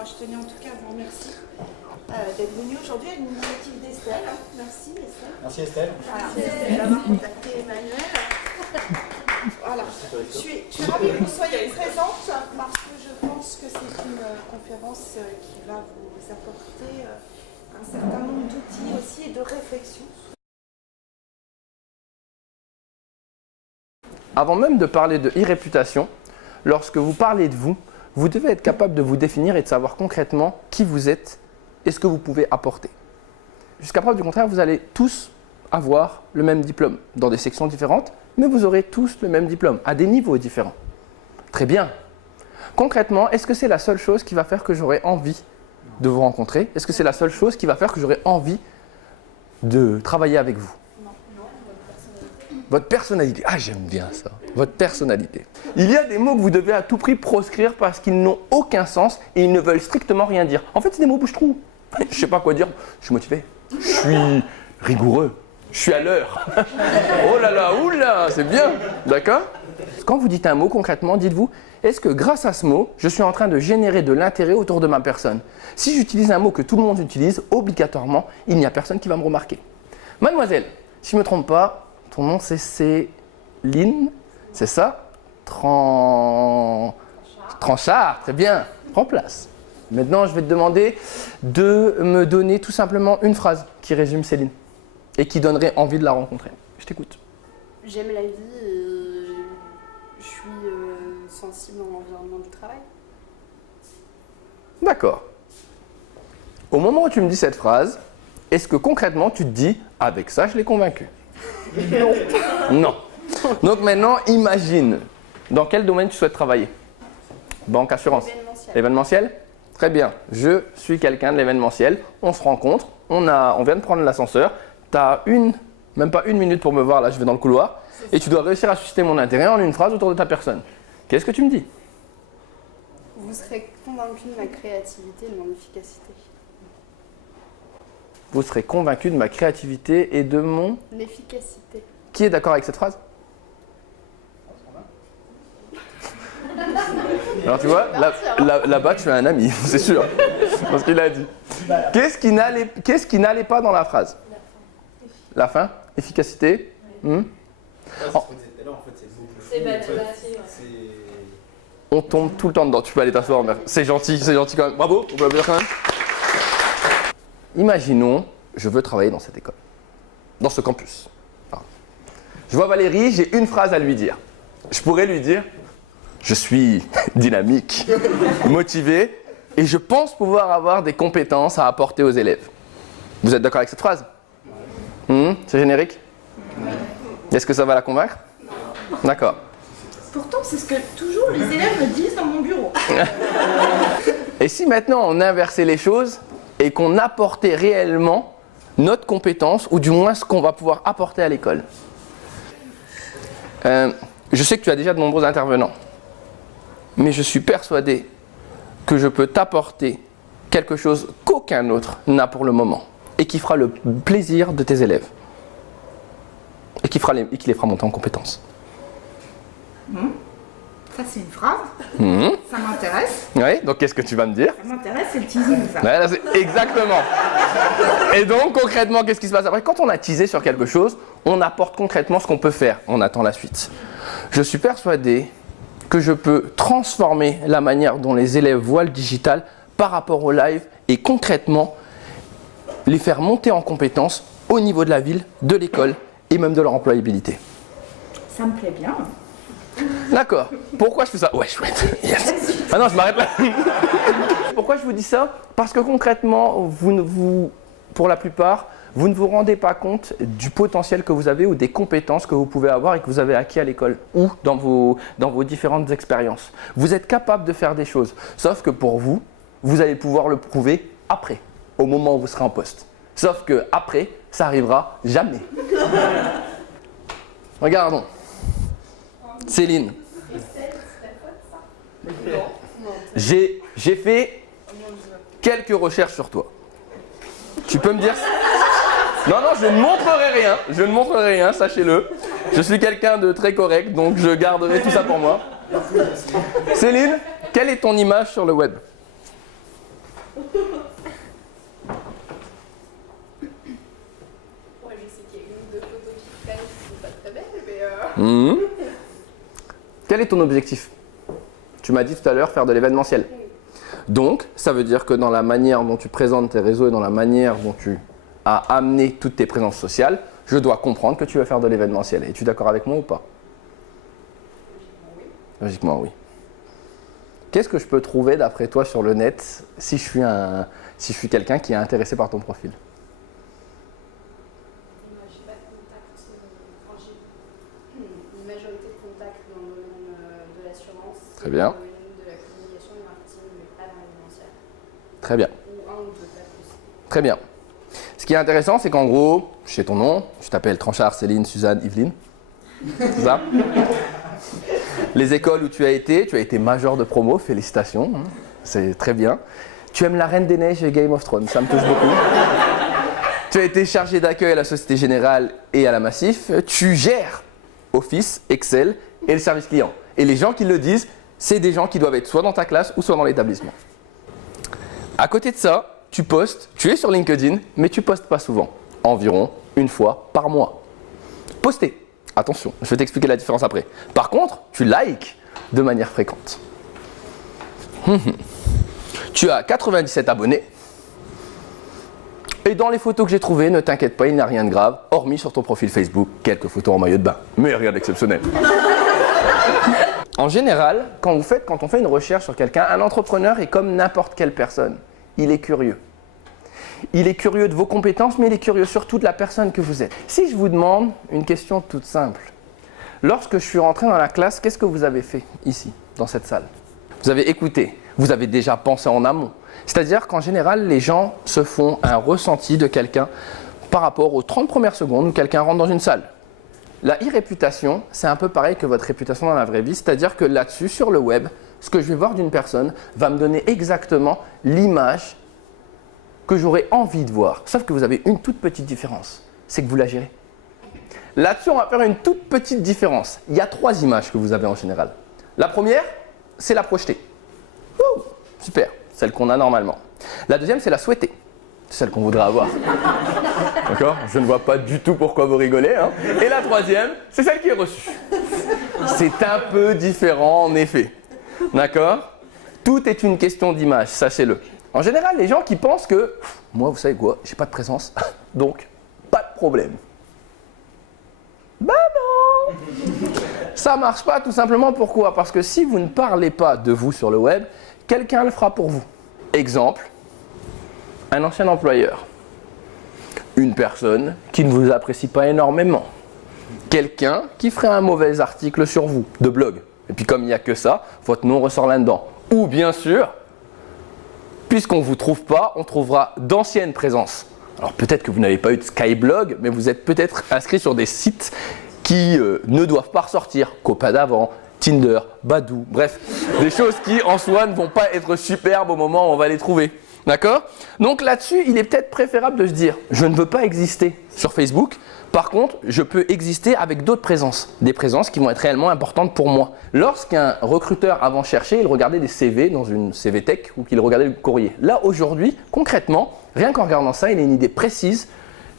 Moi, je tenais en tout cas à vous remercier d'être venu aujourd'hui à l'initiative d'Estelle. Merci Estelle. Merci Estelle. Voilà, d'avoir contacté Emmanuel. Voilà. Je suis ravie que vous soyez présente parce que je pense que c'est une conférence qui va vous apporter un certain nombre d'outils aussi et de réflexions. Avant même de parler de e-réputation, lorsque vous parlez de vous, vous devez être capable de vous définir et de savoir concrètement qui vous êtes et ce que vous pouvez apporter. Jusqu'à preuve du contraire, vous allez tous avoir le même diplôme dans des sections différentes, mais vous aurez tous le même diplôme à des niveaux différents. Très bien. Concrètement, est-ce que c'est la seule chose qui va faire que j'aurai envie de vous rencontrer? Est-ce que c'est la seule chose qui va faire que j'aurai envie de travailler avec vous? Votre personnalité. Ah, j'aime bien ça. Votre personnalité. Il y a des mots que vous devez à tout prix proscrire parce qu'ils n'ont aucun sens et ils ne veulent strictement rien dire. En fait, c'est des mots bouche-trou. Je ne sais pas quoi dire. Je suis motivé. Je suis rigoureux. Je suis à l'heure. Oh là là, oula, c'est bien. D'accord? Quand vous dites un mot, concrètement, dites-vous, est-ce que grâce à ce mot, je suis en train de générer de l'intérêt autour de ma personne? Si j'utilise un mot que tout le monde utilise, obligatoirement, il n'y a personne qui va me remarquer. Mademoiselle, si je ne me trompe pas, ton nom c'est Céline, c'est ça? Tranchard, très bien, prends place. Maintenant, je vais te demander de me donner tout simplement une phrase qui résume Céline et qui donnerait envie de la rencontrer. Je t'écoute. J'aime la vie et je suis sensible dans l'environnement du travail. D'accord. Au moment où tu me dis cette phrase, est-ce que concrètement tu te dis « avec ça, je l'ai convaincu » ? Non. Non. Donc maintenant, imagine dans quel domaine tu souhaites travailler. Banque, assurance. Événementiel. Événementiel? Très bien. Je suis quelqu'un de l'événementiel. On se rencontre. On vient de prendre l'ascenseur. Tu as même pas une minute pour me voir. Là, je vais dans le couloir. Et tu dois réussir à susciter mon intérêt en une phrase autour de ta personne. Qu'est-ce que tu me dis? Vous serez convaincu de ma créativité et de mon efficacité. Vous serez convaincu de ma créativité et de mon... L'efficacité. Qui est d'accord avec cette phrase? Alors tu vois, là-bas tu as un ami, c'est sûr, parce qu'il a dit. Qu'est-ce qui n'allait pas dans la phrase? La fin? Efficacité? On tombe tout le temps dedans, tu peux aller t'asseoir, c'est gentil quand même, bravo, on peut applaudir quand même. Imaginons, je veux travailler dans cette école, dans ce campus. Pardon. Je vois Valérie, j'ai une phrase à lui dire. Je pourrais lui dire, je suis dynamique, motivé, et je pense pouvoir avoir des compétences à apporter aux élèves. Vous êtes d'accord avec cette phrase? C'est générique? Est-ce que ça va la convaincre? D'accord. Pourtant, c'est ce que toujours les élèves me disent dans mon bureau. Et si maintenant on inversait les choses et qu'on apportait réellement notre compétence, ou du moins ce qu'on va pouvoir apporter à l'école? Je sais que tu as déjà de nombreux intervenants, mais je suis persuadé que je peux t'apporter quelque chose qu'aucun autre n'a pour le moment, et qui fera le plaisir de tes élèves, et qui les fera monter en compétences. Ça, c'est une phrase. Ça m'intéresse. Oui, donc qu'est-ce que tu vas me dire? Ça m'intéresse, c'est le teasing, ça. Ouais, là, exactement. Et donc, concrètement, qu'est-ce qui se passe après? Quand on a teasé sur quelque chose, on apporte concrètement ce qu'on peut faire. On attend la suite. Je suis persuadé que je peux transformer la manière dont les élèves voient le digital par rapport au live et concrètement les faire monter en compétences au niveau de la ville, de l'école et même de leur employabilité. Ça me plaît bien. D'accord. Pourquoi je fais ça? Ouais, chouette. Yes. Ah non, je m'arrête là. Pourquoi je vous dis ça? Parce que concrètement, pour la plupart, vous ne vous rendez pas compte du potentiel que vous avez ou des compétences que vous pouvez avoir et que vous avez acquis à l'école ou dans vos différentes expériences. Vous êtes capable de faire des choses, sauf que pour vous, vous allez pouvoir le prouver après, au moment où vous serez en poste. Sauf que après, ça arrivera jamais. Regardons. Céline. J'ai fait quelques recherches sur toi. Tu peux me dire... Non, je ne montrerai rien. Je ne montrerai rien, sachez-le. Je suis quelqu'un de très correct, donc je garderai tout ça pour moi. Céline, quelle est ton image sur le web? Ouais, je sais qu'il y a une ou deux photos qui traînent qui sont pas très belles, mais Quel est ton objectif? Tu m'as dit tout à l'heure faire de l'événementiel. oui. Donc, ça veut dire que dans la manière dont tu présentes tes réseaux et dans la manière dont tu as amené toutes tes présences sociales, je dois comprendre que tu vas faire de l'événementiel. Es-tu d'accord avec moi ou pas? Logiquement, oui. Qu'est-ce que je peux trouver d'après toi sur le net si je suis quelqu'un qui est intéressé par ton profil? J'ai pas de contact, enfin, j'ai une majorité de contacts dans le domaine de l'assurance. Très bien. Dans le domaine de la communication et du marketing, mais pas dans l'événementiel. Très bien. Ou un ou deux, pas plus. Très bien. Ce qui est intéressant, c'est qu'en gros, je sais ton nom, tu t'appelles Tranchard, Céline, Suzanne, Yveline. C'est ça? Les écoles où tu as été major de promo, félicitations, hein. C'est très bien. Tu aimes la Reine des Neiges et Game of Thrones, ça me touche beaucoup. Tu as été chargé d'accueil à la Société Générale et à la Massif. Tu gères Office, Excel et le service client. Et les gens qui le disent, c'est des gens qui doivent être soit dans ta classe ou soit dans l'établissement. À côté de ça, tu postes, tu es sur LinkedIn, mais tu postes pas souvent. Environ une fois par mois. Poster. Attention, je vais t'expliquer la différence après. Par contre, tu likes de manière fréquente. Tu as 97 abonnés. Et dans les photos que j'ai trouvées, ne t'inquiète pas, il n'y a rien de grave, hormis sur ton profil Facebook, quelques photos en maillot de bain. Mais rien d'exceptionnel. En général, quand on fait une recherche sur quelqu'un, un entrepreneur est comme n'importe quelle personne. Il est curieux. Il est curieux de vos compétences, mais il est curieux surtout de la personne que vous êtes. Si je vous demande une question toute simple, lorsque je suis rentré dans la classe, qu'est-ce que vous avez fait ici, dans cette salle? Vous avez écouté, vous avez déjà pensé en amont. C'est-à-dire qu'en général, les gens se font un ressenti de quelqu'un par rapport aux 30 premières secondes où quelqu'un rentre dans une salle. La e-réputation, c'est un peu pareil que votre réputation dans la vraie vie, c'est-à-dire que là-dessus, sur le web, ce que je vais voir d'une personne va me donner exactement l'image que j'aurais envie de voir. Sauf que vous avez une toute petite différence, c'est que vous la gérez. Là-dessus, on va faire une toute petite différence. Il y a 3 images que vous avez en général. La première, c'est la projetée. Ouh, super, celle qu'on a normalement. La deuxième, c'est la souhaitée, celle qu'on voudrait avoir. D'accord? Je ne vois pas du tout pourquoi vous rigolez, hein. Et la troisième, c'est celle qui est reçue. C'est un peu différent en effet. D'accord? Tout est une question d'image, sachez-le. En général, les gens qui pensent que moi, vous savez quoi, j'ai pas de présence, donc pas de problème. Bah non! Ça marche pas tout simplement pourquoi? Parce que si vous ne parlez pas de vous sur le web, quelqu'un le fera pour vous. Exemple, un ancien employeur. Une personne qui ne vous apprécie pas énormément. Quelqu'un qui ferait un mauvais article sur vous, de blog. Et puis comme il n'y a que ça, votre nom ressort là-dedans. Ou bien sûr, puisqu'on ne vous trouve pas, on trouvera d'anciennes présences. Alors peut-être que vous n'avez pas eu de Skyblog, mais vous êtes peut-être inscrit sur des sites qui ne doivent pas ressortir. Copa d'avant, Tinder, Badoo, bref. Des choses qui en soi ne vont pas être superbes au moment où on va les trouver. D'accord? Donc là-dessus, il est peut-être préférable de se dire, je ne veux pas exister sur Facebook. Par contre, je peux exister avec d'autres présences, des présences qui vont être réellement importantes pour moi. Lorsqu'un recruteur avant cherchait, il regardait des CV dans une CV Tech ou qu'il regardait le courrier. Là, aujourd'hui, concrètement, rien qu'en regardant ça, il a une idée précise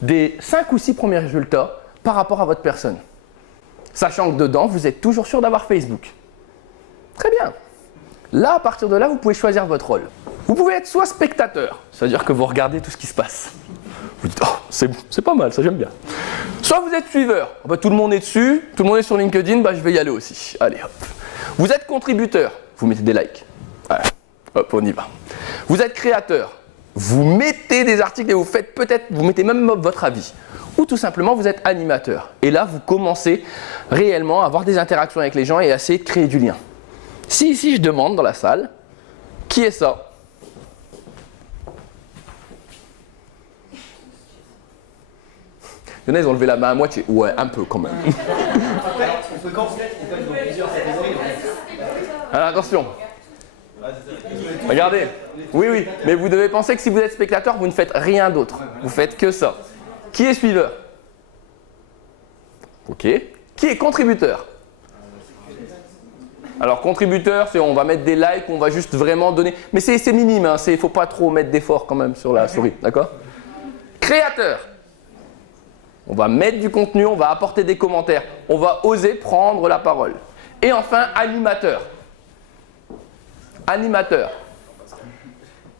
des 5 ou 6 premiers résultats par rapport à votre personne. Sachant que dedans, vous êtes toujours sûr d'avoir Facebook. Très bien. Là, à partir de là, vous pouvez choisir votre rôle. Vous pouvez être soit spectateur, c'est-à-dire que vous regardez tout ce qui se passe. Vous dites, oh, c'est pas mal, ça j'aime bien. Soit vous êtes suiveur, bah, tout le monde est dessus, tout le monde est sur LinkedIn, bah, je vais y aller aussi. Allez hop. Vous êtes contributeur, vous mettez des likes. Voilà. Hop, on y va. Vous êtes créateur, vous mettez des articles et vous mettez même votre avis. Ou tout simplement vous êtes animateur. Et là, vous commencez réellement à avoir des interactions avec les gens et à essayer de créer du lien. Si ici je demande dans la salle, qui est ça? Il y en a, ils ont levé la main à moitié. Ouais, un peu quand même. Alors attention. Regardez. Oui, oui. Mais vous devez penser que si vous êtes spectateur, vous ne faites rien d'autre. Vous faites que ça. Qui est suiveur? Ok. Qui est contributeur? Alors contributeur, c'est on va mettre des likes, on va juste vraiment donner. Mais c'est minime, hein, il ne faut pas trop mettre d'efforts quand même sur la souris, d'accord? Créateur. On va mettre du contenu, on va apporter des commentaires, on va oser prendre la parole. Et enfin, animateur. Animateur.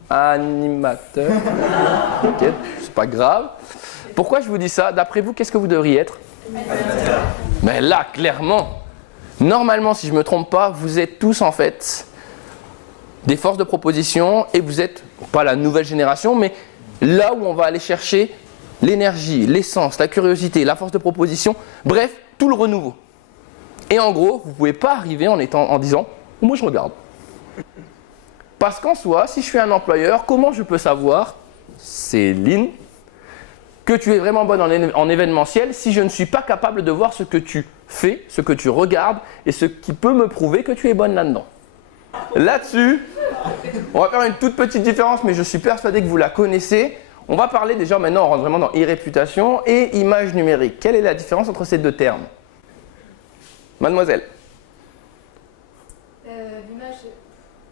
Animateur. Ok, c'est pas grave. Pourquoi je vous dis ça? D'après vous, qu'est-ce que vous devriez être? Mais là, clairement, normalement, si je ne me trompe pas, vous êtes tous en fait des forces de proposition et vous êtes, pas la nouvelle génération, mais là où on va aller chercher l'énergie, l'essence, la curiosité, la force de proposition, bref, tout le renouveau. Et en gros, vous ne pouvez pas arriver en disant « moi je regarde ». Parce qu'en soi, si je suis un employeur, comment je peux savoir, Céline, que tu es vraiment bonne en événementiel si je ne suis pas capable de voir ce que tu fais, ce que tu regardes et ce qui peut me prouver que tu es bonne là-dedans. Là-dessus, on va faire une toute petite différence, mais je suis persuadé que vous la connaissez. On va parler déjà maintenant, on rentre vraiment dans e-réputation et image numérique. Quelle est la différence entre ces deux termes? Mademoiselle.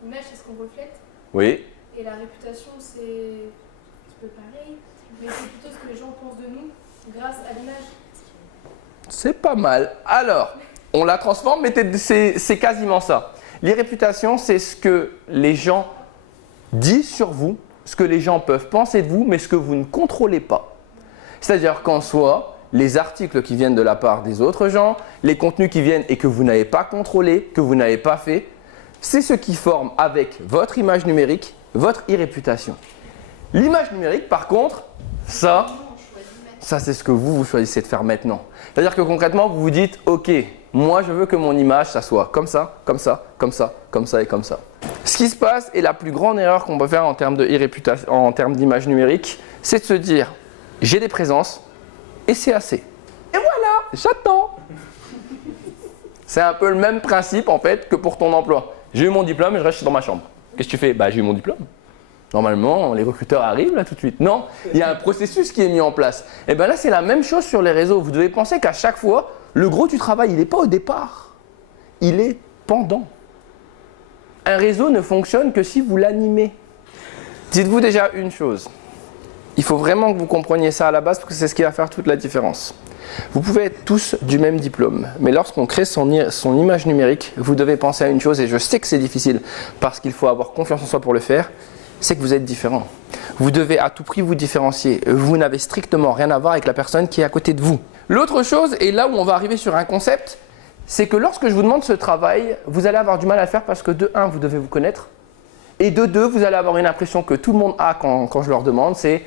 L'image, c'est ce qu'on reflète. Oui. Et la réputation, c'est un peu pareil, mais c'est plutôt ce que les gens pensent de nous grâce à l'image. C'est pas mal. Alors, on la transforme, mais c'est quasiment ça. L'e-réputation, c'est ce que les gens disent sur vous, ce que les gens peuvent penser de vous, mais ce que vous ne contrôlez pas. C'est-à-dire qu'en soi, les articles qui viennent de la part des autres gens, les contenus qui viennent et que vous n'avez pas contrôlé, que vous n'avez pas fait, c'est ce qui forme avec votre image numérique, votre e-réputation. L'image numérique, par contre, ça c'est ce que vous choisissez de faire maintenant. C'est-à-dire que concrètement, vous vous dites, ok, moi je veux que mon image, ça soit comme ça, comme ça, comme ça, comme ça et comme ça. Ce qui se passe, et la plus grande erreur qu'on peut faire en termes de e-réputation, en termes d'image numérique, c'est de se dire, j'ai des présences et c'est assez. Et voilà, j'attends. C'est un peu le même principe en fait que pour ton emploi. J'ai eu mon diplôme et je reste dans ma chambre. Qu'est-ce que tu fais? Bah, j'ai eu mon diplôme. Normalement, les recruteurs arrivent là tout de suite. Non, il y a un processus qui est mis en place. Et bien là, c'est la même chose sur les réseaux. Vous devez penser qu'à chaque fois, le gros du travail, il n'est pas au départ. Il est pendant. Un réseau ne fonctionne que si vous l'animez. Dites-vous déjà une chose. Il faut vraiment que vous compreniez ça à la base parce que c'est ce qui va faire toute la différence. Vous pouvez être tous du même diplôme, mais lorsqu'on crée son image numérique, vous devez penser à une chose, et je sais que c'est difficile parce qu'il faut avoir confiance en soi pour le faire, c'est que vous êtes différent. Vous devez à tout prix vous différencier. Vous n'avez strictement rien à voir avec la personne qui est à côté de vous. L'autre chose, et là où on va arriver sur un concept, c'est que lorsque je vous demande ce travail, vous allez avoir du mal à le faire parce que de 1, vous devez vous connaître, et de 2, vous allez avoir une impression que tout le monde a quand je leur demande, c'est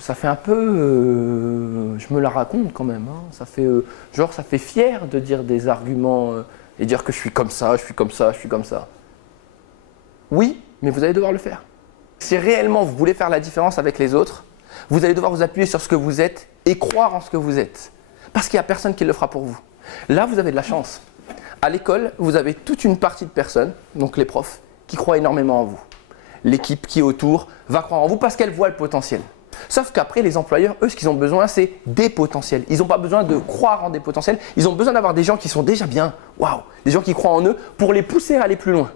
ça fait un peu, je me la raconte quand même, hein. Ça fait, genre ça fait fier de dire des arguments et dire que je suis comme ça, je suis comme ça, je suis comme ça. Oui, mais vous allez devoir le faire. Si réellement vous voulez faire la différence avec les autres, vous allez devoir vous appuyer sur ce que vous êtes et croire en ce que vous êtes. Parce qu'il n'y a personne qui le fera pour vous. Là, vous avez de la chance. À l'école, vous avez toute une partie de personnes, donc les profs, qui croient énormément en vous. L'équipe qui est autour va croire en vous parce qu'elle voit le potentiel. Sauf qu'après, les employeurs, eux, ce qu'ils ont besoin, c'est des potentiels. Ils n'ont pas besoin de croire en des potentiels. Ils ont besoin d'avoir des gens qui sont déjà bien, waouh, des gens qui croient en eux pour les pousser à aller plus loin.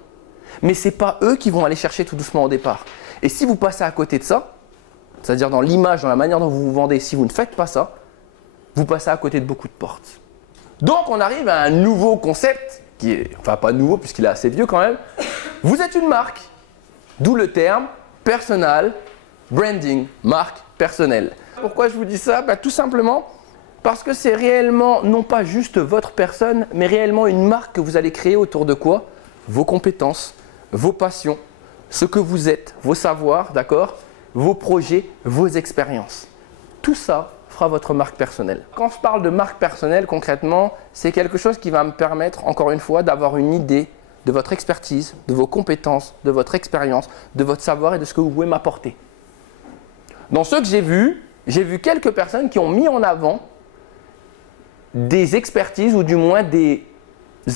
Mais ce n'est pas eux qui vont aller chercher tout doucement au départ. Et si vous passez à côté de ça, c'est-à-dire dans l'image, dans la manière dont vous vous vendez, si vous ne faites pas ça, vous passez à côté de beaucoup de portes. Donc, on arrive à un nouveau concept, qui est, enfin pas nouveau puisqu'il est assez vieux quand même. Vous êtes une marque, d'où le terme personal branding, marque personnelle. Pourquoi je vous dis ça? Tout simplement parce que c'est réellement, non pas juste votre personne, mais réellement une marque que vous allez créer autour de quoi? Vos compétences, vos passions, ce que vous êtes, vos savoirs, d'accord? Vos projets, vos expériences. Tout ça fera votre marque personnelle. Quand je parle de marque personnelle, concrètement, c'est quelque chose qui va me permettre, encore une fois, d'avoir une idée de votre expertise, de vos compétences, de votre expérience, de votre savoir et de ce que vous pouvez m'apporter. Dans ceux que j'ai vu quelques personnes qui ont mis en avant des expertises ou du moins des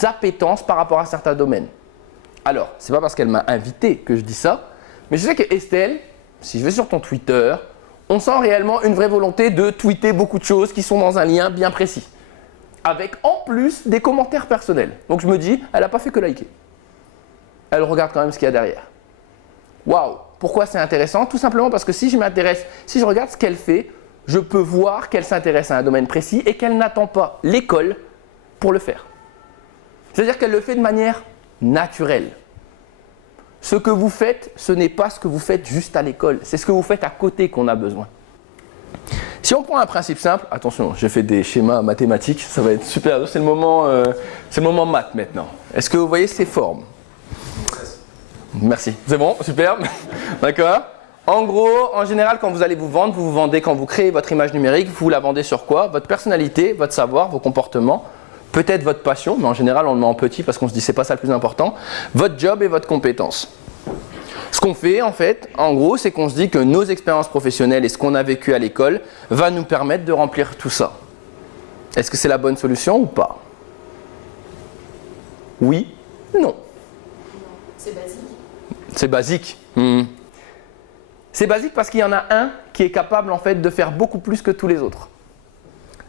appétences par rapport à certains domaines. Alors, ce n'est pas parce qu'elle m'a invité que je dis ça, mais je sais que Estelle, si je vais sur ton Twitter, on sent réellement une vraie volonté de tweeter beaucoup de choses qui sont dans un lien bien précis. avec en plus des commentaires personnels. Donc je me dis, elle n'a pas fait que liker. Elle regarde quand même ce qu'il y a derrière. Waouh! Pourquoi c'est intéressant? Tout simplement parce que si je m'intéresse, si je regarde ce qu'elle fait, je peux voir qu'elle s'intéresse à un domaine précis et qu'elle n'attend pas l'école pour le faire. C'est-à-dire qu'elle le fait de manière naturelle. Ce que vous faites, ce n'est pas ce que vous faites juste à l'école, c'est ce que vous faites à côté qu'on a besoin. Si on prend un principe simple, attention, j'ai fait des schémas mathématiques, ça va être super, c'est le moment maths maintenant. Est-ce que vous voyez ces formes? Merci, c'est bon, super, d'accord. En gros, en général, quand vous allez vous vendre, vous vous vendez quand vous créez votre image numérique, vous la vendez sur quoi? Votre personnalité, votre savoir, vos comportements, peut-être votre passion, mais en général, on le met en petit parce qu'on se dit c'est pas ça le plus important, votre job et votre compétence. Ce qu'on fait, en fait, en gros, c'est qu'on se dit que nos expériences professionnelles et ce qu'on a vécu à l'école va nous permettre de remplir tout ça. Est-ce que c'est la bonne solution ou pas? Oui, non. C'est basique. C'est basique. C'est basique parce qu'il y en a un qui est capable en fait de faire beaucoup plus que tous les autres.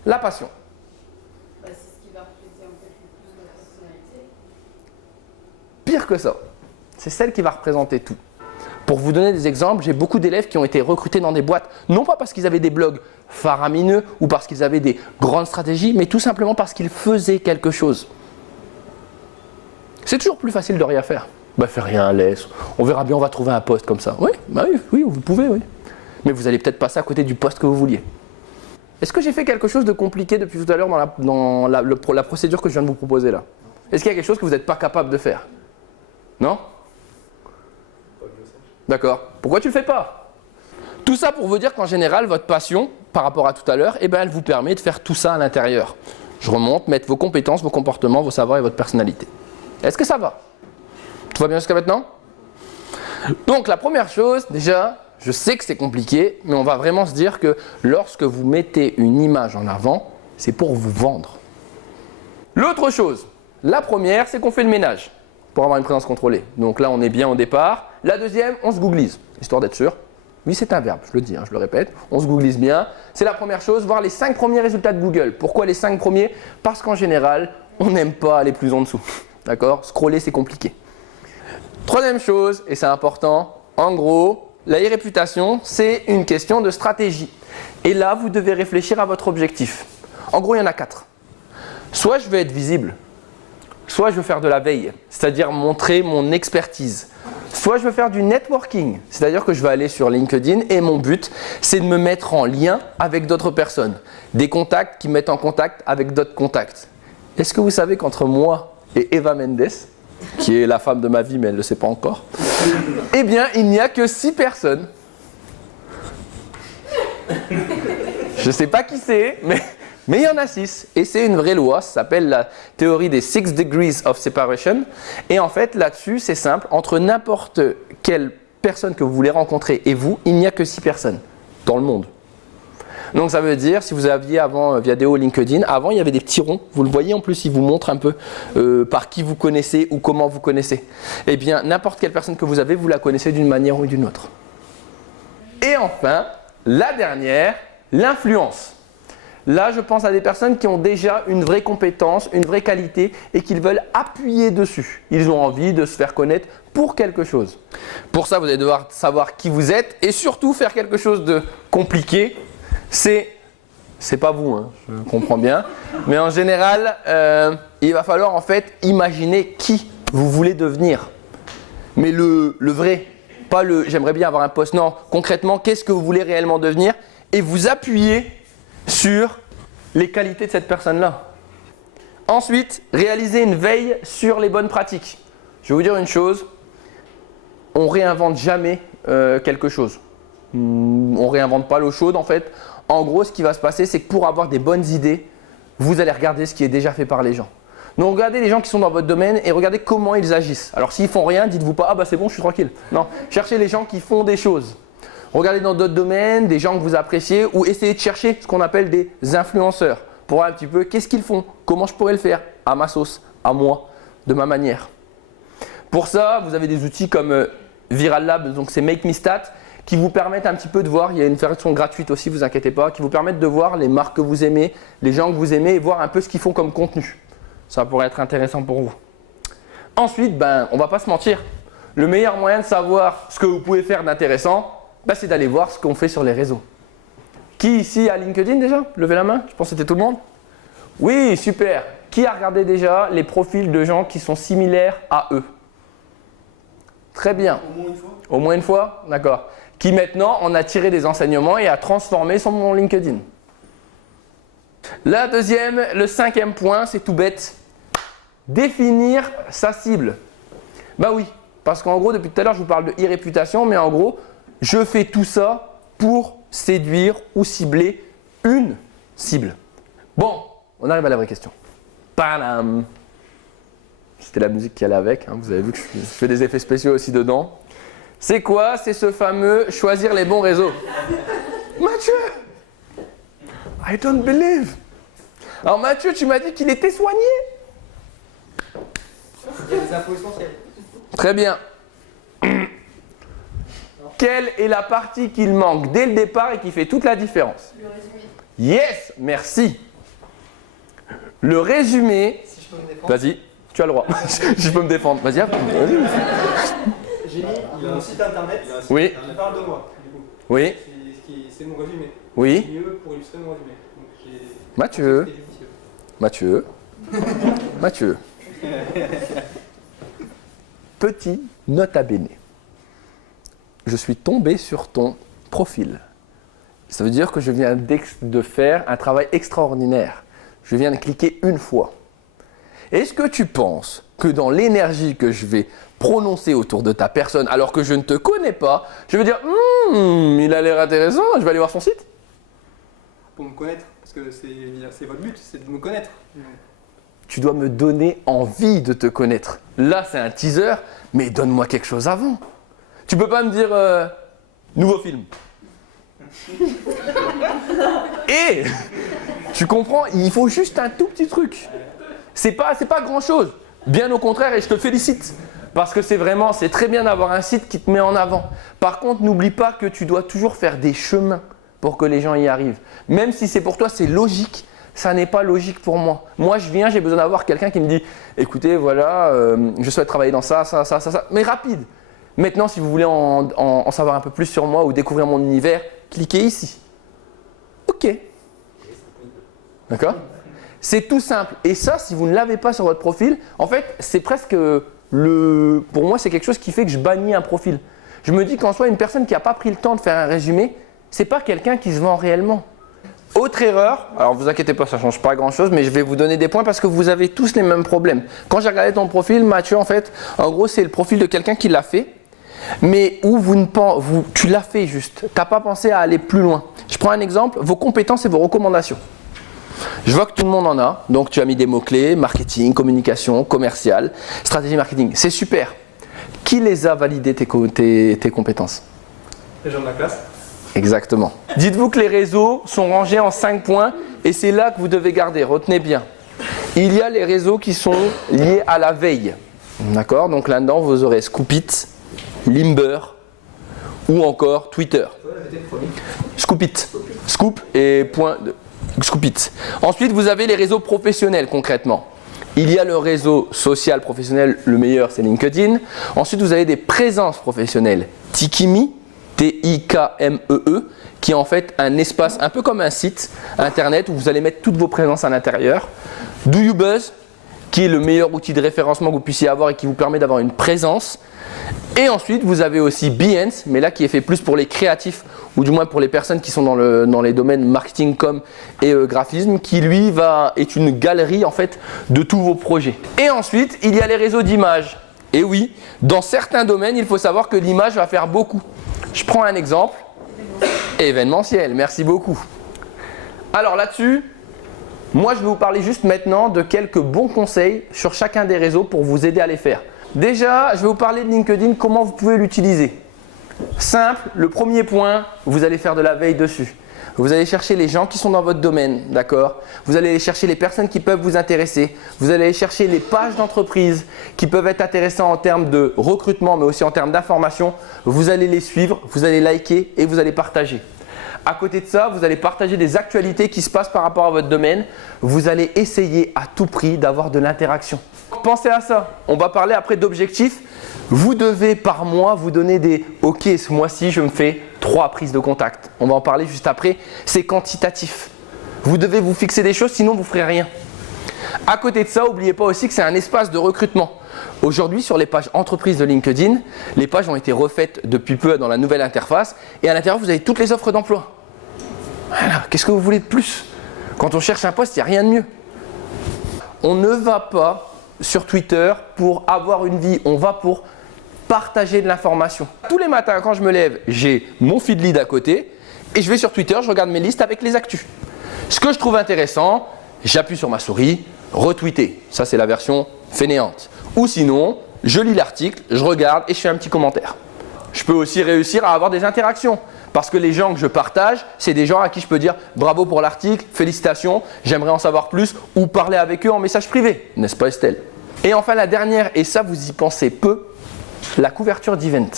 La passion. Bah, c'est ce qui va refléter en fait le plus de la personnalité. Pire que ça, c'est celle qui va représenter tout. Pour vous donner des exemples, j'ai beaucoup d'élèves qui ont été recrutés dans des boîtes, non pas parce qu'ils avaient des blogs faramineux ou parce qu'ils avaient des grandes stratégies, mais tout simplement parce qu'ils faisaient quelque chose. C'est toujours plus facile de rien faire. Bah fais rien, laisse. On verra bien, on va trouver un poste comme ça. Oui, bah oui, vous pouvez, oui. Mais vous allez peut-être passer à côté du poste que vous vouliez. Est-ce que j'ai fait quelque chose de compliqué depuis tout à l'heure dans la procédure que je viens de vous proposer là? Est-ce qu'il y a quelque chose que vous n'êtes pas capable de faire? Non? D'accord. Pourquoi tu le fais pas? Tout ça pour vous dire qu'en général, votre passion, par rapport à tout à l'heure, eh ben, elle vous permet de faire tout ça à l'intérieur. Je remonte, mettre vos compétences, vos comportements, vos savoirs et votre personnalité. Est-ce que ça va? Tout va bien jusqu'à maintenant? Donc la première chose, déjà, je sais que c'est compliqué, mais on va vraiment se dire que lorsque vous mettez une image en avant, c'est pour vous vendre. L'autre chose, la première, c'est qu'on fait le ménage pour avoir une présence contrôlée. Donc là, on est bien au départ. La deuxième, on se googlise, histoire d'être sûr. Oui, c'est un verbe, je le dis, je le répète. On se googlise bien. C'est la première chose, voir les 5 premiers résultats de Google. Pourquoi les 5 premiers? Parce qu'en général, on n'aime pas aller plus en dessous. D'accord? Scroller, c'est compliqué. Troisième chose, et c'est important, en gros, la réputation, c'est une question de stratégie. Et là, vous devez réfléchir à votre objectif. En gros, il y en a 4. Soit je veux être visible, soit je veux faire de la veille, c'est-à-dire montrer mon expertise. Soit je veux faire du networking, c'est-à-dire que je vais aller sur LinkedIn et mon but, c'est de me mettre en lien avec d'autres personnes. Des contacts qui me mettent en contact avec d'autres contacts. Est-ce que vous savez qu'entre moi et Eva Mendes, qui est la femme de ma vie, mais elle ne le sait pas encore, eh bien, il n'y a que 6 personnes. Je ne sais pas qui c'est, mais il y en a 6. Et c'est une vraie loi, ça s'appelle la théorie des 6 degrees of separation. Et en fait, là-dessus, c'est simple, entre n'importe quelle personne que vous voulez rencontrer et vous, il n'y a que 6 personnes dans le monde. Donc ça veut dire, si vous aviez avant Viadeo LinkedIn, avant il y avait des petits ronds, vous le voyez en plus, il vous montre un peu par qui vous connaissez ou comment vous connaissez. Eh bien, n'importe quelle personne que vous avez, vous la connaissez d'une manière ou d'une autre. Et enfin, la dernière, l'influence. Là, je pense à des personnes qui ont déjà une vraie compétence, une vraie qualité et qui veulent appuyer dessus. Ils ont envie de se faire connaître pour quelque chose. Pour ça, vous allez devoir savoir qui vous êtes et surtout faire quelque chose de compliqué. C'est pas vous, hein, je comprends bien, mais en général, il va falloir en fait imaginer qui vous voulez devenir. Mais le vrai, pas le j'aimerais bien avoir un poste, non, concrètement, qu'est-ce que vous voulez réellement devenir et vous appuyez sur les qualités de cette personne-là. Ensuite, réaliser une veille sur les bonnes pratiques. Je vais vous dire une chose, on réinvente jamais quelque chose. On réinvente pas l'eau chaude en fait. En gros, ce qui va se passer, c'est que pour avoir des bonnes idées, vous allez regarder ce qui est déjà fait par les gens. Donc regardez les gens qui sont dans votre domaine et regardez comment ils agissent. Alors s'ils font rien, dites-vous pas « Ah bah c'est bon, je suis tranquille ». Non, cherchez les gens qui font des choses. Regardez dans d'autres domaines, des gens que vous appréciez ou essayez de chercher ce qu'on appelle des influenceurs pour voir un petit peu qu'est-ce qu'ils font, comment je pourrais le faire, à ma sauce, à moi, de ma manière. Pour ça, vous avez des outils comme Viral Lab, donc c'est Make Me Stat, qui vous permettent un petit peu de voir, il y a une version gratuite aussi, vous inquiétez pas, qui vous permettent de voir les marques que vous aimez, les gens que vous aimez et voir un peu ce qu'ils font comme contenu. Ça pourrait être intéressant pour vous. Ensuite, on va pas se mentir, le meilleur moyen de savoir ce que vous pouvez faire d'intéressant, c'est d'aller voir ce qu'on fait sur les réseaux. Qui ici a LinkedIn déjà? Levez la main, je pense que c'était tout le monde. Oui, super. Qui a regardé déjà les profils de gens qui sont similaires à eux? Très bien. Au moins une fois. Au moins une fois? D'accord. Qui maintenant en a tiré des enseignements et a transformé son LinkedIn. La deuxième, le cinquième point, c'est tout bête. Définir sa cible. Bah oui, parce qu'en gros, depuis tout à l'heure, je vous parle de e-réputation, mais en gros, je fais tout ça pour séduire ou cibler une cible. Bon, on arrive à la vraie question. Padam! C'était la musique qui allait avec, hein. Vous avez vu que je fais des effets spéciaux aussi dedans. C'est quoi? C'est ce fameux choisir les bons réseaux. Mathieu! I don't believe! Alors Mathieu, tu m'as dit qu'il était soigné? Il y a des infos essentielles. Très bien. Quelle est la partie qu'il manque dès le départ et qui fait toute la différence? Le résumé. Yes, merci. Le résumé. Si je peux me défendre. Vas-y, tu as le droit. Je peux me défendre. Vas-y, hop. J'ai mis mon site internet. Oui. Je parle de moi, du coup. Oui, C'est mon résumé. oui. C'est mieux pour illustrer mon résumé. Donc, Mathieu. c'est judicieux. Mathieu. Mathieu. Petit nota bene. Je suis tombé sur ton profil. Ça veut dire que je viens de faire un travail extraordinaire. Je viens de cliquer une fois. Est-ce que tu penses que dans l'énergie que je vais prononcer autour de ta personne, alors que je ne te connais pas, je vais dire il a l'air intéressant, je vais aller voir son site? Pour me connaître, parce que c'est votre but, c'est de me connaître. Tu dois me donner envie de te connaître. Là, c'est un teaser, mais donne-moi quelque chose avant. Tu peux pas me dire nouveau film. Et tu comprends, il faut juste un tout petit truc. C'est pas grand-chose. Bien au contraire, et je te félicite. Parce que c'est très bien d'avoir un site qui te met en avant. Par contre, n'oublie pas que tu dois toujours faire des chemins pour que les gens y arrivent. Même si c'est pour toi, c'est logique, ça n'est pas logique pour moi. Moi, je viens, j'ai besoin d'avoir quelqu'un qui me dit « Écoutez, voilà, je souhaite travailler dans ça, mais rapide. Maintenant, si vous voulez en savoir un peu plus sur moi ou découvrir mon univers, cliquez ici. » Ok. D'accord? C'est tout simple. Et ça, si vous ne l'avez pas sur votre profil, en fait, c'est presque pour moi, c'est quelque chose qui fait que je bannis un profil. Je me dis qu'en soi, une personne qui n'a pas pris le temps de faire un résumé, c'est pas quelqu'un qui se vend réellement. Autre erreur, alors vous inquiétez pas, ça ne change pas grand chose, mais je vais vous donner des points parce que vous avez tous les mêmes problèmes. Quand j'ai regardé ton profil, Mathieu, en fait, en gros, c'est le profil de quelqu'un qui l'a fait, mais où tu l'as fait juste. Tu n'as pas pensé à aller plus loin. Je prends un exemple, vos compétences et vos recommandations. Je vois que tout le monde en a, donc tu as mis des mots-clés, marketing, communication, commercial, stratégie marketing. C'est super. Qui les a validés tes compétences? Les gens de la classe. Exactement. Dites-vous que les réseaux sont rangés en 5 points et c'est là que vous devez garder, retenez bien. Il y a les réseaux qui sont liés à la veille. D'accord? Donc là-dedans, vous aurez Scoopit, Limber ou encore Twitter. Scoopit. Scoop et point de Scoopit. Ensuite, vous avez les réseaux professionnels concrètement. Il y a le réseau social professionnel, le meilleur c'est LinkedIn. Ensuite, vous avez des présences professionnelles. Tikimi, T-I-K-M-E-E, qui est en fait un espace un peu comme un site internet où vous allez mettre toutes vos présences à l'intérieur. Do You Buzz, qui est le meilleur outil de référencement que vous puissiez avoir et qui vous permet d'avoir une présence. Et ensuite, vous avez aussi Behance, mais là qui est fait plus pour les créatifs, ou du moins pour les personnes qui sont dans les domaines marketing, com et graphisme, qui lui est une galerie en fait de tous vos projets. Et ensuite, il y a les réseaux d'images. Et oui, dans certains domaines, il faut savoir que l'image va faire beaucoup. Je prends un exemple. Événementiel, merci beaucoup. Alors là-dessus, moi je vais vous parler juste maintenant de quelques bons conseils sur chacun des réseaux pour vous aider à les faire. Déjà, je vais vous parler de LinkedIn, comment vous pouvez l'utiliser. Simple, le premier point, vous allez faire de la veille dessus. vous allez chercher les gens qui sont dans votre domaine, d'accord? Vous allez aller chercher les personnes qui peuvent vous intéresser. Vous allez aller chercher les pages d'entreprise qui peuvent être intéressantes en termes de recrutement, mais aussi en termes d'information. Vous allez les suivre, vous allez liker et vous allez partager. À côté de ça, vous allez partager des actualités qui se passent par rapport à votre domaine. Vous allez essayer à tout prix d'avoir de l'interaction. Pensez à ça. On va parler après d'objectifs. Vous devez par mois vous donner des « Ok, ce mois-ci, je me fais 3 prises de contact ». On va en parler juste après. C'est quantitatif. Vous devez vous fixer des choses, sinon vous ne ferez rien. À côté de ça, n'oubliez pas aussi que c'est un espace de recrutement. Aujourd'hui, sur les pages entreprises de LinkedIn, les pages ont été refaites depuis peu dans la nouvelle interface et à l'intérieur, vous avez toutes les offres d'emploi. Voilà, qu'est-ce que vous voulez de plus? Quand on cherche un poste, il n'y a rien de mieux. On ne va pas sur Twitter pour avoir une vie, on va pour partager de l'information. Tous les matins, quand je me lève, j'ai mon feed lead à côté et je vais sur Twitter, je regarde mes listes avec les actus. Ce que je trouve intéressant, j'appuie sur ma souris, retweeter. Ça, c'est la version fainéante. Ou sinon, je lis l'article, je regarde et je fais un petit commentaire. Je peux aussi réussir à avoir des interactions. Parce que les gens que je partage, c'est des gens à qui je peux dire bravo pour l'article, félicitations, j'aimerais en savoir plus ou parler avec eux en message privé. N'est-ce pas Estelle? Et enfin la dernière, et ça vous y pensez peu, la couverture d'event.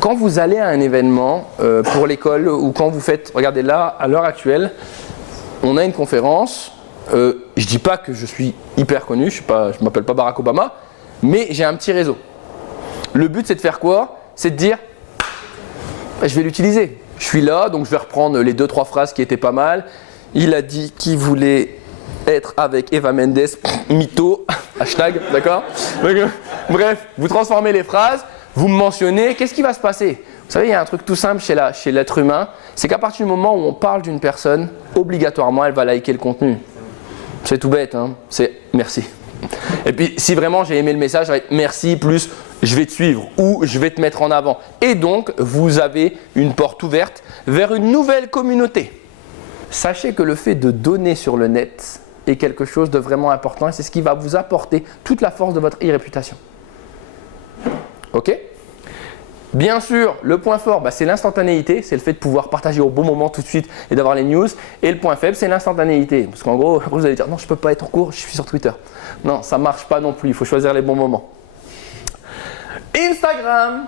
Quand vous allez à un événement pour l'école ou quand vous faites, regardez là, à l'heure actuelle, on a une conférence, je ne dis pas que je suis hyper connu, je ne m'appelle pas Barack Obama, mais j'ai un petit réseau. Le but c'est de faire quoi? C'est de dire je vais l'utiliser. Je suis là, donc je vais reprendre les 2-3 phrases qui étaient pas mal. Il a dit qu'il voulait être avec Eva Mendes, mytho, hashtag, d'accord? Bref, vous transformez les phrases, vous me mentionnez, qu'est-ce qui va se passer? Vous savez, il y a un truc tout simple chez l'être humain, c'est qu'à partir du moment où on parle d'une personne, obligatoirement, elle va liker le contenu. C'est tout bête, hein? C'est merci. Et puis, si vraiment j'ai aimé le message, ça va être merci plus je vais te suivre ou je vais te mettre en avant. Et donc, vous avez une porte ouverte vers une nouvelle communauté. Sachez que le fait de donner sur le net est quelque chose de vraiment important et c'est ce qui va vous apporter toute la force de votre e-réputation. Ok? Bien sûr, le point fort, c'est l'instantanéité, c'est le fait de pouvoir partager au bon moment tout de suite et d'avoir les news. Et le point faible, c'est l'instantanéité. Parce qu'en gros, après vous allez dire non, je ne peux pas être court, je suis sur Twitter. Non, ça ne marche pas non plus, il faut choisir les bons moments. Instagram,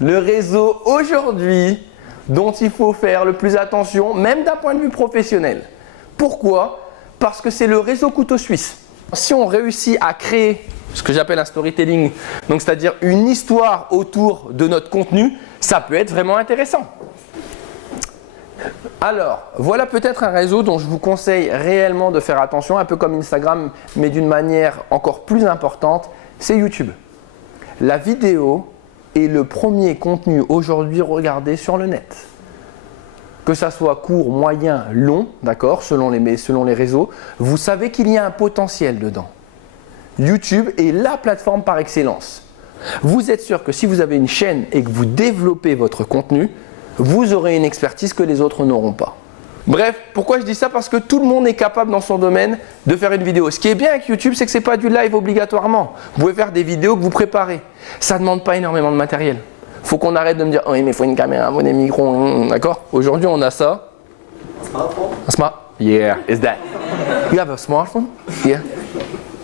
le réseau aujourd'hui dont il faut faire le plus attention, même d'un point de vue professionnel. Pourquoi? Parce que c'est le réseau couteau suisse. Si on réussit à créer ce que j'appelle un storytelling, donc c'est-à-dire une histoire autour de notre contenu, ça peut être vraiment intéressant. Alors, voilà peut-être un réseau dont je vous conseille réellement de faire attention, un peu comme Instagram, mais d'une manière encore plus importante, c'est YouTube. La vidéo est le premier contenu aujourd'hui regardé sur le net. Que ça soit court, moyen, long, d'accord, selon les réseaux, vous savez qu'il y a un potentiel dedans. YouTube est la plateforme par excellence. Vous êtes sûr que si vous avez une chaîne et que vous développez votre contenu, vous aurez une expertise que les autres n'auront pas. Bref, pourquoi je dis ça? Parce que tout le monde est capable dans son domaine de faire une vidéo. Ce qui est bien avec YouTube, c'est que ce n'est pas du live obligatoirement. Vous pouvez faire des vidéos que vous préparez. Ça ne demande pas énormément de matériel. Il faut qu'on arrête de me dire « Oui, mais il faut une caméra, il faut des micros. » D'accord? Aujourd'hui, on a ça. Un smartphone? Un smartphone? Yeah, is that? You have a smartphone? Yeah.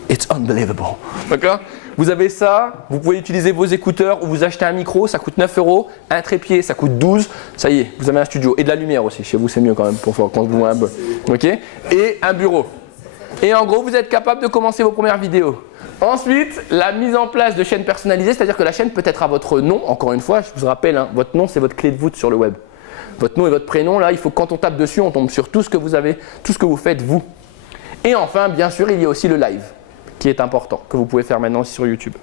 It's unbelievable. D'accord? Vous avez ça, vous pouvez utiliser vos écouteurs ou vous achetez un micro, ça coûte 9 €, un trépied, ça coûte 12, ça y est, vous avez un studio. Et de la lumière aussi, chez vous c'est mieux quand même pour quand vous voyez un peu. Ok? Et un bureau. Et en gros, vous êtes capable de commencer vos premières vidéos. Ensuite, la mise en place de chaînes personnalisées, c'est-à-dire que la chaîne peut être à votre nom, encore une fois, je vous rappelle, hein, votre nom c'est votre clé de voûte sur le web. Votre nom et votre prénom, là, il faut que quand on tape dessus, on tombe sur tout ce que vous avez, tout ce que vous faites vous. Et enfin, bien sûr, il y a aussi le live, qui est important, que vous pouvez faire maintenant sur YouTube.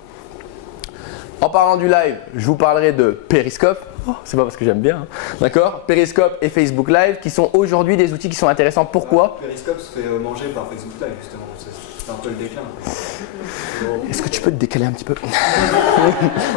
En parlant du live, je vous parlerai de Periscope. Oh, c'est pas parce que j'aime bien, hein. D'accord? Periscope et Facebook Live, qui sont aujourd'hui des outils qui sont intéressants. Pourquoi? Periscope se fait manger par Facebook Live, justement. C'est un peu le déclin. Est-ce que tu peux te décaler un petit peu?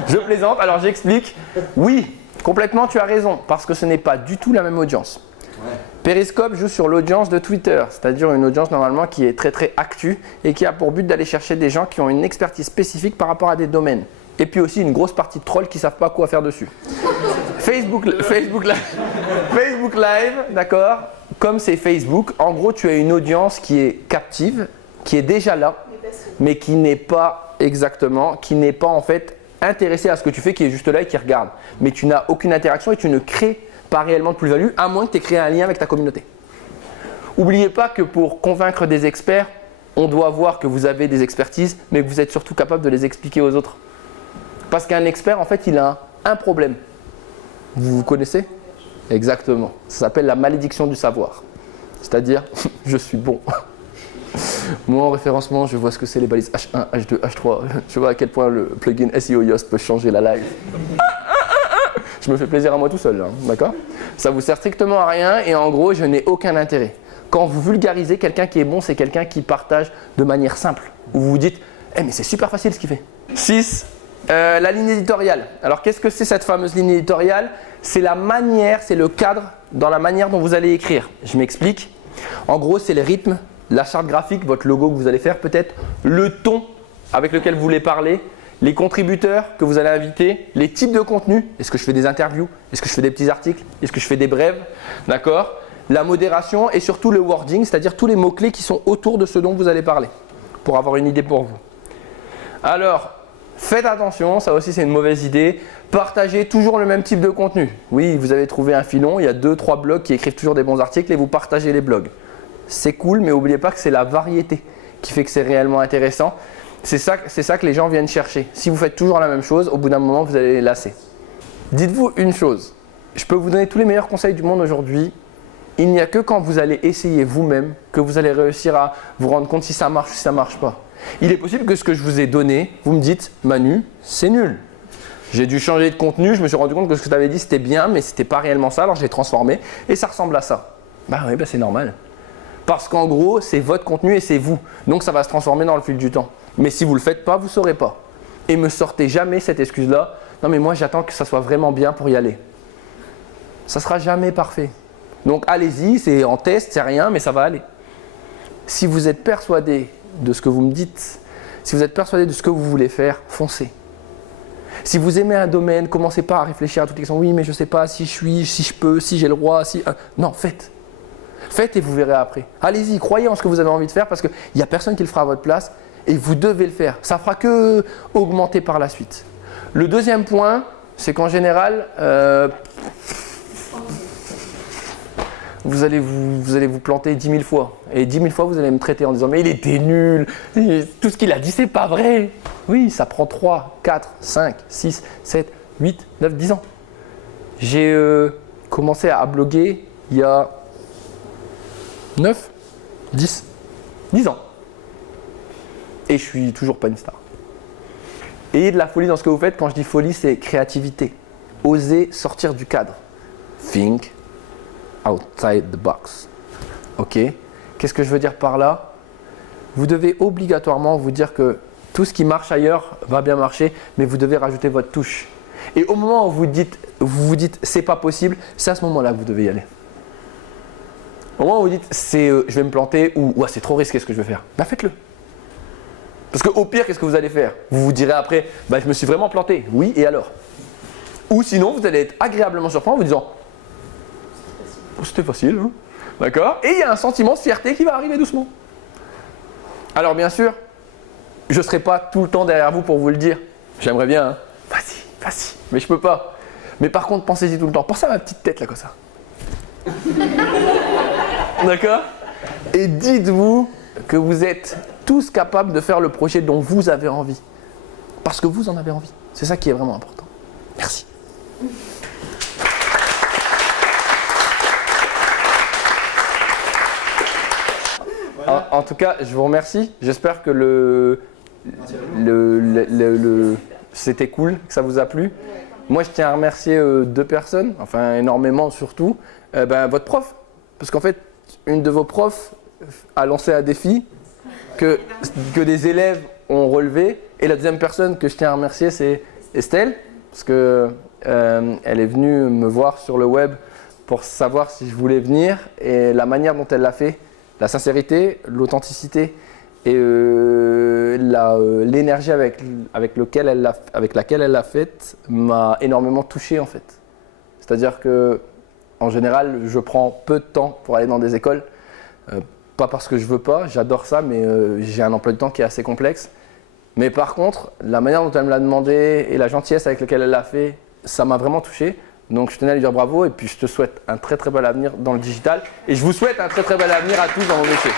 Je plaisante, alors j'explique. Oui, complètement, tu as raison, parce que ce n'est pas du tout la même audience. Ouais. Periscope joue sur l'audience de Twitter, c'est-à-dire une audience normalement qui est très très actu et qui a pour but d'aller chercher des gens qui ont une expertise spécifique par rapport à des domaines. Et puis aussi une grosse partie de trolls qui ne savent pas quoi faire dessus. Facebook Live, d'accord? Comme c'est Facebook, en gros, tu as une audience qui est captive, qui est déjà là, mais qui n'est pas exactement, qui n'est pas en fait intéressée à ce que tu fais, qui est juste là et qui regarde. Mais tu n'as aucune interaction et tu ne crées pas réellement de plus-value, à moins que tu aies créé un lien avec ta communauté. N'oubliez pas que pour convaincre des experts, on doit voir que vous avez des expertises, mais que vous êtes surtout capable de les expliquer aux autres. Parce qu'un expert, en fait, il a un problème. Vous connaissez? Exactement. Ça s'appelle la malédiction du savoir. C'est-à-dire, je suis bon. Moi, en référencement, je vois ce que c'est les balises H1, H2, H3. Je vois à quel point le plugin SEO Yoast peut changer la live. Je me fais plaisir à moi tout seul, hein, d'accord? Ça vous sert strictement à rien et en gros, je n'ai aucun intérêt. Quand vous vulgarisez, quelqu'un qui est bon, c'est quelqu'un qui partage de manière simple. Où vous vous dites, mais c'est super facile ce qu'il fait. 6. La ligne éditoriale. Alors, qu'est-ce que c'est cette fameuse ligne éditoriale? C'est la manière, c'est le cadre dans la manière dont vous allez écrire. Je m'explique. En gros, c'est le rythme, la charte graphique, votre logo que vous allez faire peut-être, le ton avec lequel vous voulez parler, les contributeurs que vous allez inviter, les types de contenu. Est-ce que je fais des interviews? Est-ce que je fais des petits articles? Est-ce que je fais des brèves? D'accord? La modération et surtout le wording, c'est-à-dire tous les mots-clés qui sont autour de ce dont vous allez parler, pour avoir une idée pour vous. Alors, faites attention, ça aussi c'est une mauvaise idée. Partagez toujours le même type de contenu. Oui, vous avez trouvé un filon, il y a 2-3 blogs qui écrivent toujours des bons articles et vous partagez les blogs. C'est cool, mais n'oubliez pas que c'est la variété qui fait que c'est réellement intéressant. C'est ça que les gens viennent chercher. Si vous faites toujours la même chose, au bout d'un moment, vous allez les lasser. Dites-vous une chose, je peux vous donner tous les meilleurs conseils du monde aujourd'hui. Il n'y a que quand vous allez essayer vous-même que vous allez réussir à vous rendre compte si ça marche ou si ça ne marche pas. Il est possible que ce que je vous ai donné, vous me dites « Manu, c'est nul ». J'ai dû changer de contenu, je me suis rendu compte que ce que tu avais dit c'était bien, mais c'était pas réellement ça, alors je l'ai transformé et ça ressemble à ça. Bah oui, c'est normal. Parce qu'en gros, c'est votre contenu et c'est vous. Donc ça va se transformer dans le fil du temps. Mais si vous ne le faites pas, vous ne saurez pas. Et me sortez jamais cette excuse-là. Non mais moi j'attends que ça soit vraiment bien pour y aller. Ça ne sera jamais parfait. Donc allez-y, c'est en test, c'est rien, mais ça va aller. Si vous êtes persuadé de ce que vous me dites, si vous êtes persuadé de ce que vous voulez faire, foncez. Si vous aimez un domaine, commencez pas à réfléchir à toutes les questions. Oui, mais je ne sais pas si je suis, si je peux, si j'ai le droit, si… Non, faites. Faites et vous verrez après. Allez-y, croyez en ce que vous avez envie de faire parce qu'il n'y a personne qui le fera à votre place et vous devez le faire. Ça ne fera que augmenter par la suite. Le deuxième point, c'est qu'en général, vous allez vous planter 10 000 fois. Et 10 000 fois, vous allez me traiter en disant « Mais il était nul, tout ce qu'il a dit, c'est pas vrai !» Oui, ça prend 3, 4, 5, 6, 7, 8, 9, 10 ans. J'ai commencé à bloguer il y a 9, 10 ans. Et je suis toujours pas une star. Ayez de la folie dans ce que vous faites. Quand je dis folie, c'est créativité. Osez sortir du cadre. Think outside the box. Ok? Qu'est-ce que je veux dire par là? Vous devez obligatoirement vous dire que tout ce qui marche ailleurs va bien marcher, mais vous devez rajouter votre touche. Et au moment où vous vous dites c'est pas possible, c'est à ce moment-là que vous devez y aller. Au moment où vous dites je vais me planter ou ouais, c'est trop risqué ce que je vais faire, bah faites-le. Parce qu'au pire, qu'est-ce que vous allez faire? Vous vous direz après, bah je me suis vraiment planté. Oui, et alors? Ou sinon, vous allez être agréablement surpris en vous disant oh, c'était facile, hein? D'accord? Et il y a un sentiment de fierté qui va arriver doucement. Alors bien sûr, je ne serai pas tout le temps derrière vous pour vous le dire. J'aimerais bien, hein? Vas-y, mais je peux pas. Mais par contre, pensez-y tout le temps. Pensez à ma petite tête là comme ça. D'accord? Et dites-vous que vous êtes tous capables de faire le projet dont vous avez envie. Parce que vous en avez envie. C'est ça qui est vraiment important. Merci. En tout cas, je vous remercie. J'espère que c'était cool, que ça vous a plu. Moi, je tiens à remercier 2 personnes, enfin énormément surtout. Votre prof, parce qu'en fait, une de vos profs a lancé un défi que des élèves ont relevé. Et la deuxième personne que je tiens à remercier, c'est Estelle, parce que elle est venue me voir sur le web pour savoir si je voulais venir. Et la manière dont elle l'a fait, la sincérité, l'authenticité et l'énergie avec laquelle elle l'a faite m'a énormément touché en fait. C'est-à-dire que en général, je prends peu de temps pour aller dans des écoles. Pas parce que je veux pas, j'adore ça, mais j'ai un emploi du temps qui est assez complexe. Mais par contre, la manière dont elle me l'a demandé et la gentillesse avec laquelle elle l'a fait, ça m'a vraiment touché. Donc je tenais à lui dire bravo et puis je te souhaite un très très bel avenir dans le digital. Et je vous souhaite un très très bel avenir à tous dans vos métiers.